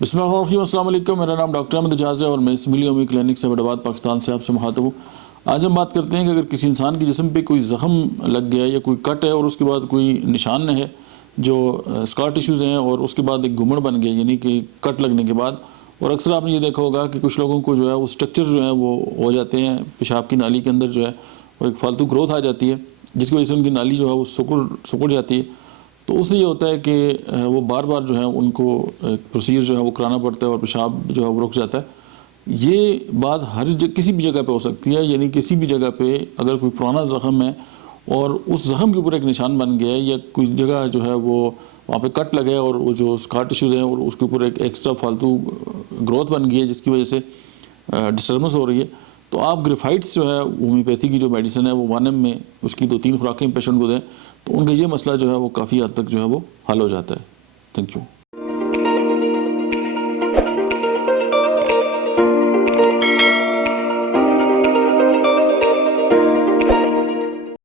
بسم اللہ الرحمن الرحیم، السلام علیکم. میرا نام ڈاکٹر احمد اجاز ہے اور میں سملیہ کلینک سے آباد پاکستان سے آپ سے مخاطب ہوں. آج ہم بات کرتے ہیں کہ اگر کسی انسان کے جسم پہ کوئی زخم لگ گیا یا کوئی کٹ ہے اور اس کے بعد کوئی نشان ہے جو اسکار ٹیشوز ہیں اور اس کے بعد ایک گھمڑ بن گیا، یعنی کہ کٹ لگنے کے بعد. اور اکثر آپ نے یہ دیکھا ہوگا کہ کچھ لوگوں کو جو ہے وہ اسٹرکچر جو ہیں وہ ہو جاتے ہیں پیشاب کی نالی کے اندر، جو ہے وہ ایک فالتو گروتھ آ جاتی ہے جس کی وجہ سے ان کی نالی جو ہے وہ سکڑ جاتی ہے. تو اس سے یہ ہوتا ہے کہ وہ بار بار جو ہے ان کو پروسیجر جو ہے وہ کرانا پڑتا ہے اور پیشاب جو ہے وہ رک جاتا ہے. یہ بات کسی بھی جگہ پہ ہو سکتی ہے، یعنی کسی بھی جگہ پہ اگر کوئی پرانا زخم ہے اور اس زخم کے اوپر ایک نشان بن گیا ہے یا کوئی جگہ جو ہے وہ وہاں پہ کٹ لگے اور وہ جو اسکار ٹیشوز ہیں اور اس کے اوپر ایک ایکسٹرا فالتو گروتھ بن گئی ہے جس کی وجہ سے ڈسٹربنس ہو رہی ہے، تو آپ گریفائٹس جو ہے ہومیوپیتھی کی جو میڈیسن ہے وہ 1 میں اس کی 2-3 خوراکیں پیشنٹ کو دیں تو ان کا یہ مسئلہ جو ہے وہ کافی حد تک جو ہے وہ حل ہو جاتا ہے. Thank you.